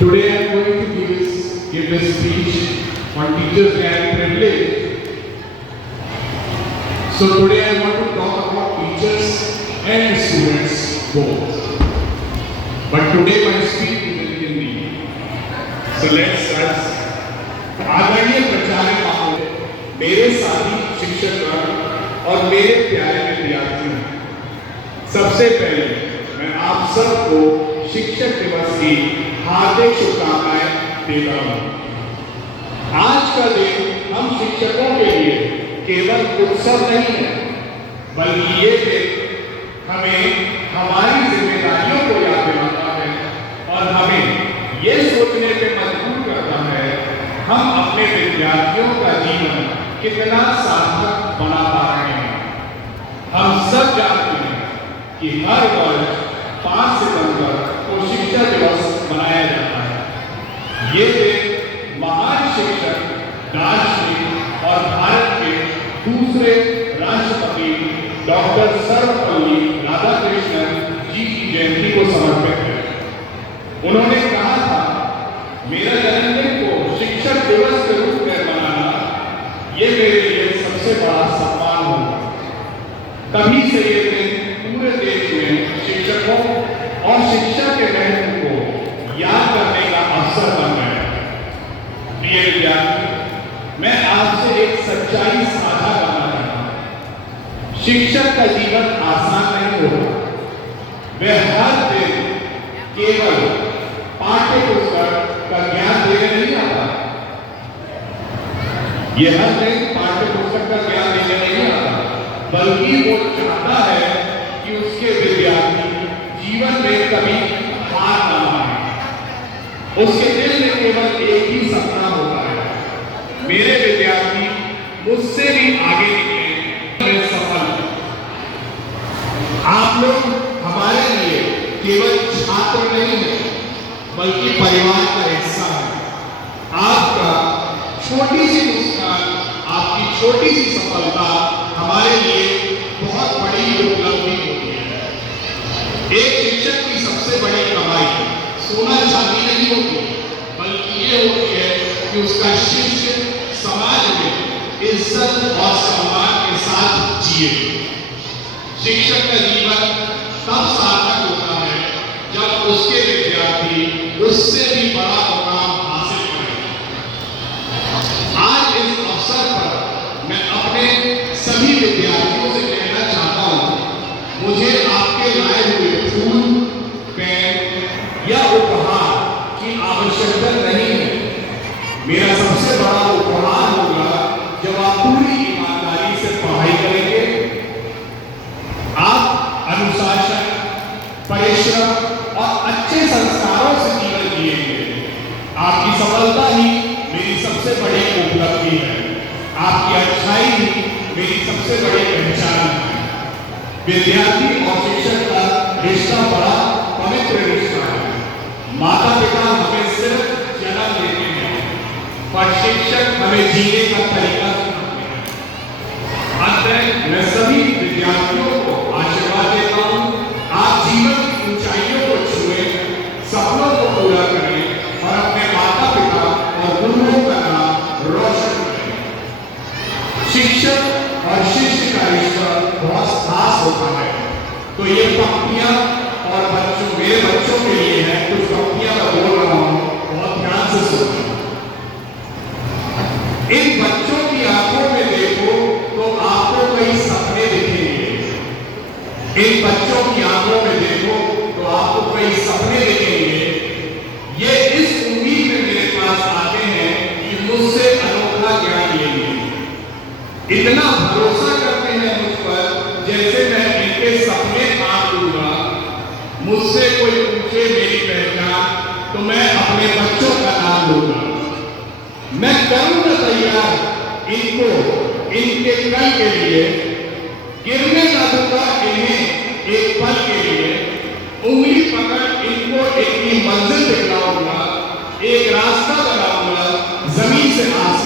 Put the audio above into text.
Today I am going to give a speech on Teachers Day and Privilege. So today I want to talk about teachers and students both. But today my speech is in Hindi. So let's start. आदरणीय प्राचार्य महोदय, मेरे साथी शिक्षक और मेरे प्यारे विद्यार्थियों, सबसे पहले मैं आप सबको शिक्षक दिवस की हार्दिक शुभकामनाएं देता हूं। आज का दिन हम शिक्षकों के लिए केवल उत्सव नहीं है, बल्कि ये दिन हमें हमारी जिम्मेदारियों को याद दिलाता है और हमें ये सोचने पे मजबूर करता है हम अपने विद्यार्थियों का जीवन कितना सार्थक बना पा रहे हैं। हम सब जानते हैं कि हर वर्ष 5 सितंबर को शिक्षक दिवस मनाया जाता है। ये दिन महान शिक्षक, दार्शनिक और भारत के दूसरे राष्ट्रपति डॉक्टर सर्वपल्ली राधाकृष्णन जी की जयंती को समर्पित है। उन्होंने कहा था, मेरा जन्मदिन को शिक्षक दिवस के रूप में मनाना ये मेरे लिए सबसे बड़ा सम्मान होगा। तभी से ये दिन पूरे देश में शिक्षकों और शिक्षा के महत्व को याद करने का अवसर बन गया है। प्रिय विद्यार्थी, मैं आपसे एक सच्चाई साझा करना चाहता हूं। शिक्षक का जीवन आसान नहीं होगा। वह हर दिन केवल पाठ्य पुस्तक का ज्ञान देने नहीं आता। यह हर दिन पाठ्य पुस्तक का ज्ञान देने नहीं आता, बल्कि वो चाहता है कि उसके विद्यार्थी जीवन में कभी हार ना माने। उसके दिल में केवल एक ही सपना होता है, मेरे विद्यार्थी मुझसे भी आगे निकले, मैं सफल हूं। आप लोग हमारे लिए केवल छात्र नहीं है, बल्कि परिवार का हिस्सा है। आपका छोटी सी मुस्कान, आपकी छोटी सी सफलता हमारे लिए बहुत बड़ी उपलब्धि होती है। एक शिक्षक की सबसे बड़ी कमाई सोना चांदी नहीं होती, बल्कि ये होती है कि उसका शिष्य समाज में इज्जत और सम्मान के साथ जिए। शिक्षक का जीवन तब सार्थक होता है जब उसके विद्यार्थी उससे भी बड़ा मुकाम हासिल करें। आज इस अवसर पर मैं अपने सभी विद्यार्थियों से कहना चाहता हूं, मुझे आपके लाए हुए फूल, पेन या उपहार की आवश्यकता नहीं है। मेरा सबसे बड़ा उपहार होगा जब आप पूरी ईमानदारी से पढ़ाई करेंगे, आप अनुशासन, परिश्रम और अच्छे संस्कारों से जीवन जिएंगे। आपकी सफलता ही मेरी सबसे बड़ी उपलब्धि है। आपकी अच्छाई ही मेरी सबसे बड़ी पहचान है। विद्यार्थी और शिक्षक का रिश्ता बड़ा पवित्र रिश्ता है। माता पिता हमें सिर्फ जन्म देते हैं, पर शिक्षक हमें जीने का तरीका सिखाते हैं। अंत मैं सभी विद्यार्थियों को आशीर्वाद देता हूं, आप जीवन की ऊंचाइयों को छुए, सपनों को पूरा करें और अपने माता पिता और गुरुओं का नाम रोशन करें। शिक्षक और शिष्य का रिश्ता बहुत खास होता है। तो ये पंक्तियां और बच्चों, मेरे बच्चों के लिए है, कुछ पंक्तियां मैं बोल रहा हूं, बहुत ध्यान से सुनो। इन बच्चों की आंखों में देखो तो आपको कई सपने दिखेंगे। इन बच्चों की आंखों में देखो तो आपको कई सपने दिखेंगे। ये इस उम्मीद में मेरे पास आते हैं कि मुझसे अनोखा ज्ञान लेंगे। इतना भरोसा करते हैं मुझ पर जैसे मैं इनके सपने काट दूंगा। मुझसे कोई पूछे मेरी पहचान तो मैं अपने बच्चों का नाम लूंगा। मैं करूंगा तैयार इनको इनके कल के लिए, गिरने ना दूंगा इन्हें एक पल के लिए। उंगली पकड़ इनको इनकी मंजिल दिखलाऊंगा, एक रास्ता बनाऊंगा जमीन से आसमान।